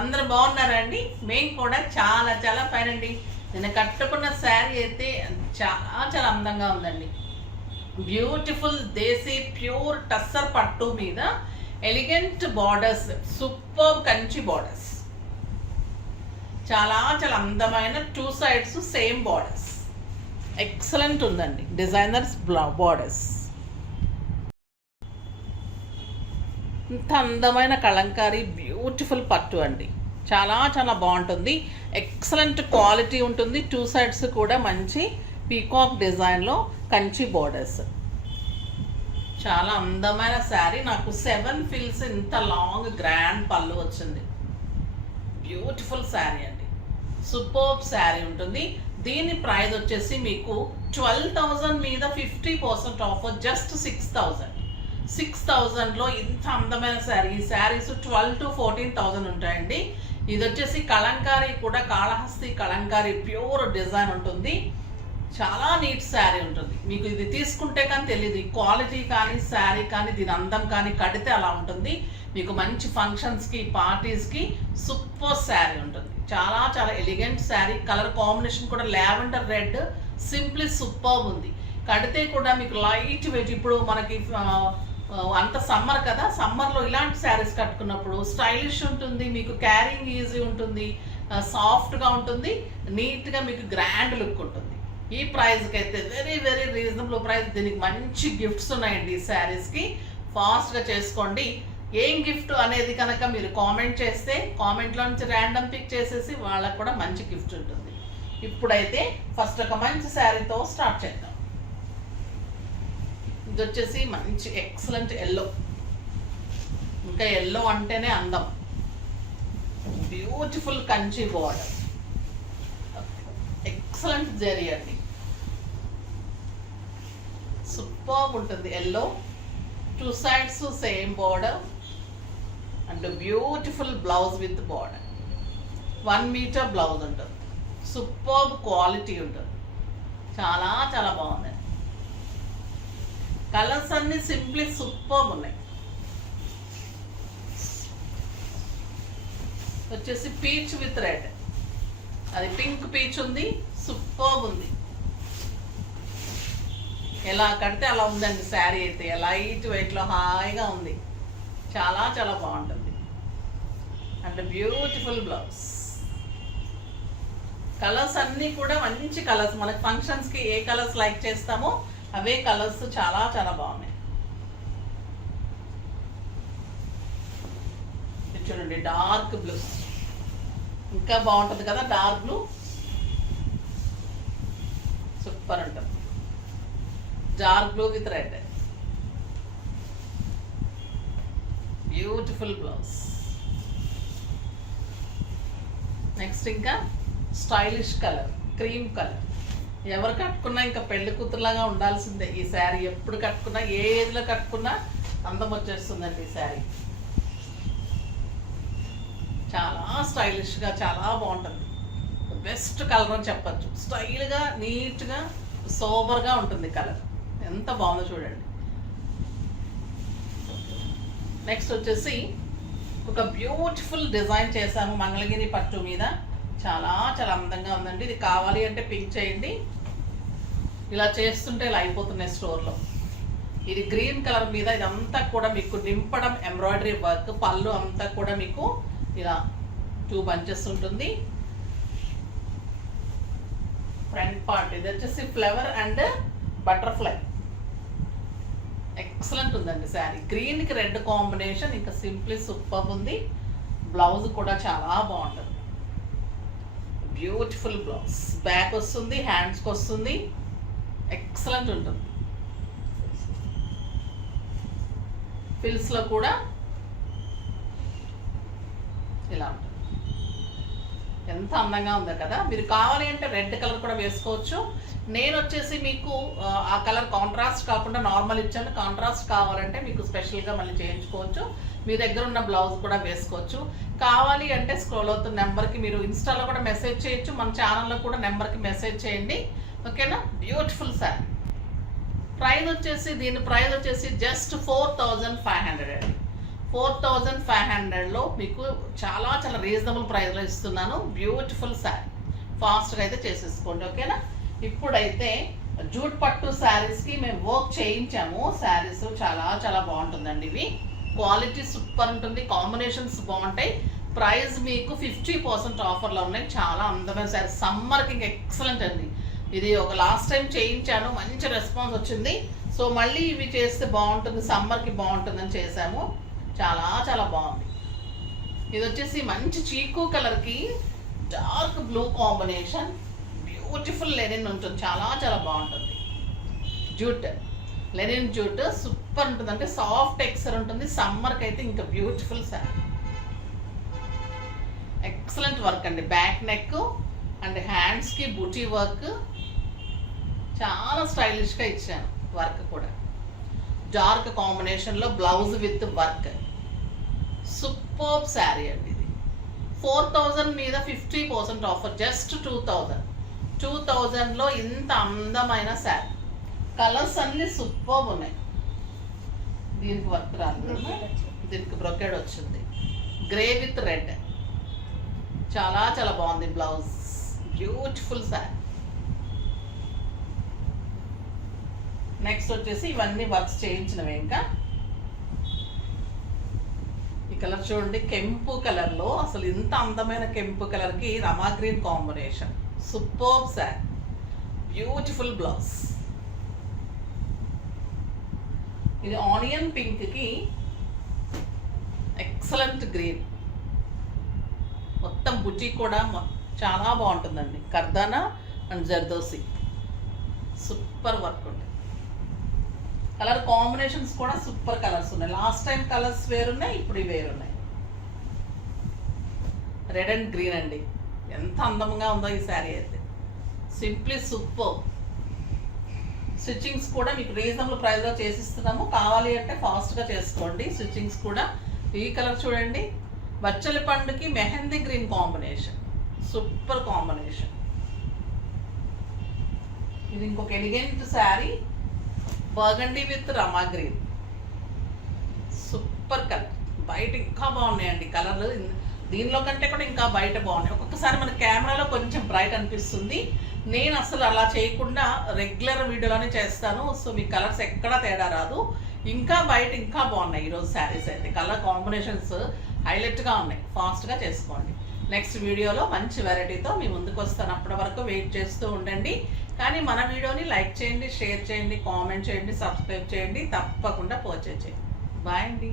అందరూ బాగున్నారండి. మేము కూడా చాలా చాలా ఫైన్ అండి. నేను కట్టుకున్న శారీ అయితే చాలా చాలా అందంగా ఉందండి. బ్యూటిఫుల్ దేశీ ప్యూర్ టస్సర్ పట్టు మీద elegant borders, super Kanchi borders, చాలా చాలా అందమైన two sides same borders, excellent ఉందండి. డిజైనర్స్ బార్డర్స్, ఇంత అందమైన కలంకారీ బ్యూటిఫుల్ పట్టు అండి. చాలా చాలా బాగుంటుంది. ఎక్సలెంట్ క్వాలిటీ ఉంటుంది. టూ సైడ్స్ కూడా మంచి పీకాక్ డిజైన్లో కంచి బోర్డర్స్. చాలా అందమైన శారీ. నాకు 7 ఫిల్స్ ఇంత లాంగ్ గ్రాండ్ పళ్ళు వచ్చింది. బ్యూటిఫుల్ శారీ అండి. సూపర్బ్ శారీ ఉంటుంది. దీని ప్రైస్ వచ్చేసి మీకు 12,000 మీద 50% ఆఫర్, జస్ట్ 6,000లో ఇంత అందమైన శారీ. ఈ శారీస్ 12,000 to 14,000 ఉంటాయండి. ఇది వచ్చేసి కలంకారీ కూడా, కాళహస్తి కలంకారీ ప్యూర్ డిజైన్ ఉంటుంది. చాలా నీట్ శారీ ఉంటుంది. మీకు ఇది తీసుకుంటే కానీ తెలియదు ఈ క్వాలిటీ కానీ శారీ కానీ దీని అందం కానీ. కడితే అలా ఉంటుంది. మీకు మంచి ఫంక్షన్స్కి పార్టీస్కి సూపర్ శారీ ఉంటుంది. చాలా చాలా ఎలిగెంట్ శారీ. కలర్ కాంబినేషన్ కూడా లావెండర్ రెడ్, సింప్లీ సూపర్ ఉంది. కడితే కూడా మీకు లైట్ వెయిట్. ఇప్పుడు మనకి అంత సమ్మర్ కదా, సమ్మర్లో ఇలాంటి శారీస్ కట్టుకున్నప్పుడు స్టైలిష్ ఉంటుంది, మీకు క్యారింగ్ ఈజీ ఉంటుంది, సాఫ్ట్గా ఉంటుంది, నీట్గా మీకు గ్రాండ్ లుక్ ఉంటుంది. ఈ ప్రైస్కి అయితే వెరీ వెరీ రీజనబుల్ ప్రైస్. దీనికి మంచి గిఫ్ట్స్ ఉన్నాయండి ఈ శారీస్కి. ఫాస్ట్గా చేసుకోండి. ఏం గిఫ్ట్ అనేది కనుక మీరు కామెంట్ చేస్తే కామెంట్లో నుంచి ర్యాండమ్ పిక్ చేసేసి వాళ్ళకు కూడా మంచి గిఫ్ట్ ఉంటుంది. ఇప్పుడైతే ఫస్ట్ ఒక మంచి శారీతో స్టార్ట్ చేద్దాం. ఇది వచ్చేసి మంచి ఎక్సలెంట్ ఎల్లో. ఇంకా ఎల్లో అంటేనే అందం. Beautiful Kanchi border, excellent zari అండి. సూపర్ ఉంటుంది yellow. Two sides same border and beautiful blouse with border. 1 meter blouse ఉంటుంది. సూపర్ క్వాలిటీ ఉంటుంది. చాలా చాలా బాగుంది. కలర్స్ అన్ని సింప్లీ సూపర్ ఉన్నాయి. వచ్చేసి పీచ్ విత్ రెడ్, అది పింక్ పీచ్ ఉంది. సూపర్ ఉంది. ఎలా కడితే అలా ఉందండి శారీ అయితే. లైట్ వెయిట్లో హాయిగా ఉంది. చాలా చాలా బాగుంటుంది. And beautiful blouse. కలర్స్ అన్నీ కూడా మంచి కలర్స్. మనకి ఫంక్షన్స్కి ఏ కలర్స్ లైక్ చేస్తామో అవే కలర్స్ చాలా చాలా బాగున్నాయి. చూడండి డార్క్ బ్లూ ఇంకా బాగుంటుంది కదా. డార్క్ బ్లూ సూపర్ ఉంటుంది. Dark blue with red, beautiful blouse. Next ఇంకా స్టైలిష్ కలర్, క్రీమ్ కలర్. ఎవరు కట్టుకున్నా ఇంకా పెళ్లి కూతురులాగా ఉండాల్సిందే ఈ శారీ. ఎప్పుడు కట్టుకున్నా, ఏ ఏజ్లో కట్టుకున్నా అందం వచ్చేస్తుందండి ఈ శారీ. చాలా స్టైలిష్గా చాలా బాగుంటుంది. బెస్ట్ కలర్ అని చెప్పచ్చు. స్టైల్గా, నీట్గా, సోబర్గా ఉంటుంది కలర్. ఎంత బాగుందో చూడండి. నెక్స్ట్ వచ్చేసి ఒక బ్యూటిఫుల్ డిజైన్ చేశాము మంగళగిరి పట్టు మీద. చాలా చాలా అందంగా ఉందండి. ఇది కావాలి అంటే పింక్ చేయండి. ఇలా చేస్తుంటే ఇలా అయిపోతున్నాయి స్టోర్లో. ఇది గ్రీన్ కలర్ మీద ఇదంతా కూడా మీకు నింపడం ఎంబ్రాయిడరీ వర్క్. పళ్ళు అంతా కూడా మీకు ఇలా 2 బంచెస్ ఉంటుంది. ఫ్రంట్ పార్ట్ ఇది వచ్చేసి ఫ్లవర్ అండ్ బటర్ఫ్లై. ఎక్సలెంట్ ఉందండి శారీ. గ్రీన్కి రెడ్ కాంబినేషన్ ఇంకా సింప్లీ సూపర్ ఉంది. బ్లౌజ్ కూడా చాలా బాగుంటుంది. Beautiful blouse. బ్యాక్ వస్తుంది, హ్యాండ్స్కి వస్తుంది. ఎక్సలెంట్ ఉంటుంది. ఫిల్స్లో కూడా ఇలా ఉంటుంది. ఎంత అందంగా ఉందో కదా. మీరు కావాలి అంటే రెడ్ కలర్ కూడా వేసుకోవచ్చు. నేను వచ్చేసి మీకు ఆ కలర్ కాంట్రాస్ట్ కాకుండా నార్మల్ ఇచ్చాను. కాంట్రాస్ట్ కావాలంటే మీకు స్పెషల్గా మళ్ళీ చేయించుకోవచ్చు. మీ దగ్గర ఉన్న బ్లౌజ్ కూడా వేసుకోవచ్చు. కావాలి అంటే స్క్రోల్ అవుతున్న నెంబర్కి మీరు ఇన్స్టాలో కూడా మెసేజ్ చేయొచ్చు. మన ఛానల్లో కూడా నెంబర్కి మెసేజ్ చేయండి. ఓకేనా. బ్యూటిఫుల్ శారీ. ప్రైస్ వచ్చేసి దీని ప్రైస్ వచ్చేసి జస్ట్ 4,500 అండి. 4500లో మీకు చాలా చాలా రీజనబుల్ ప్రైస్లో ఇస్తున్నాను. బ్యూటిఫుల్ శారీ, ఫాస్ట్గా అయితే చేసేసుకోండి, ఓకేనా. ఇప్పుడైతే జూట్ పట్టు శారీస్కి మేము వర్క్ చేయించాము. శారీస్ చాలా చాలా బాగుంటుందండి. ఇవి క్వాలిటీ సూపర్ ఉంటుంది, కాంబినేషన్స్ బాగుంటాయి. ప్రైస్ మీకు 50% ఆఫర్లో ఉన్నాయి. చాలా అందమైన శారీ, సమ్మర్కి ఇంకా ఎక్సలెంట్ అండి. ఇది ఒక లాస్ట్ టైం చేయించాను, మంచి రెస్పాన్స్ వచ్చింది. సో మళ్ళీ ఇవి చేస్తే బాగుంటుంది, సమ్మర్కి బాగుంటుందని చేసాము. చాలా చాలా బాగుంది. ఇది వచ్చేసి మంచి చీకు కలర్కి dark blue combination, beautiful Lenin ఉంటుంది, చాలా చాలా బాగుంటుంది. జూట్, లెనిన్ జూట్ సూపర్ ఉంటుంది, అంటే సాఫ్ట్ టెక్స్చర్ ఉంటుంది. సమ్మర్కి అయితే ఇంకా బ్యూటిఫుల్ శారీ, ఎక్సలెంట్ వర్క్ అండి. బ్యాక్ నెక్ అండ్ హ్యాండ్స్కి బుటీ వర్క్ చాలా స్టైలిష్గా ఇచ్చాను. వర్క్ కూడా డార్క్ కాంబినేషన్లో blouse with work, super sari అండి. ఇది 4000 మీద 50% ఆఫర్, జస్ట్ 2000లో ఇంత అందమైన శారీ. కలర్స్ అన్ని సూపర్ ఉన్నాయి. దీనికి వర్క్ రాదు, దీనికి బ్రొకెడ్ వచ్చింది, గ్రే విత్ రెడ్, చాలా చాలా బాగుంది. Blouse beautiful sari. నెక్స్ట్ వచ్చేసి ఇవన్నీ వర్క్స్ చేయించినవి. ఇంకా ఈ కలర్ చూడండి, కెంపు కలర్లో, అసలు ఇంత అందమైన కెంపు కలర్కి Rama green combination, super sari, beautiful blouse. ఇది ఆనియన్ పింక్కి ఎక్సలెంట్ గ్రీన్, మొత్తం బుజ్జి కూడా చాలా బాగుంటుందండి. కర్దానా అండ్ జర్దోసి, సూపర్ వర్క్ ఉంటుంది. కలర్ కాంబినేషన్స్ కూడా సూపర్ కలర్స్ ఉన్నాయి. లాస్ట్ టైం కలర్స్ వేరున్నాయి, ఇప్పుడు వేరున్నాయి. రెడ్ అండ్ గ్రీన్ అండి, ఎంత అందంగా ఉందో ఈ శారీ అయితే, సింప్లీ సూపర్. స్టిచ్చింగ్స్ కూడా మీకు రీజనబుల్ ప్రైస్లో చేసిస్తున్నాము. కావాలి అంటే ఫాస్ట్గా చేసుకోండి స్టిచ్చింగ్స్ కూడా. ఈ కలర్ చూడండి, బచ్చలి పండుకి mehndi green combination, super combination. ఇది ఇంకొక elegant sari, burgundy with Rama green, super colour. బయట ఇంకా బాగున్నాయండి కలర్లు, దీనిలో కంటే కూడా ఇంకా బయట బాగున్నాయి. ఒక్కొక్కసారి మన కెమెరాలో కొంచెం బ్రైట్ అనిపిస్తుంది, నేను అసలు అలా చేయకుండా రెగ్యులర్ వీడియోలోనే చేస్తాను. సో మీ కలర్స్ ఎక్కడా తేడా రాదు. ఇంకా బయట ఇంకా బాగున్నాయి ఈరోజు శారీస్ అయితే, కలర్ కాంబినేషన్స్ హైలైట్గా ఉన్నాయి. ఫాస్ట్గా చేసుకోండి. నెక్స్ట్ వీడియోలో మంచి వెరైటీతో మీ ముందుకు వస్తాను. అప్పటి వరకు వెయిట్ చేస్తూ ఉండండి. కానీ మన వీడియోని లైక్ చేయండి, షేర్ చేయండి, కామెంట్ చేయండి, సబ్స్క్రైబ్ చేయండి, తప్పకుండా పర్చేజ్ చేయండి. బాయ్ అండి.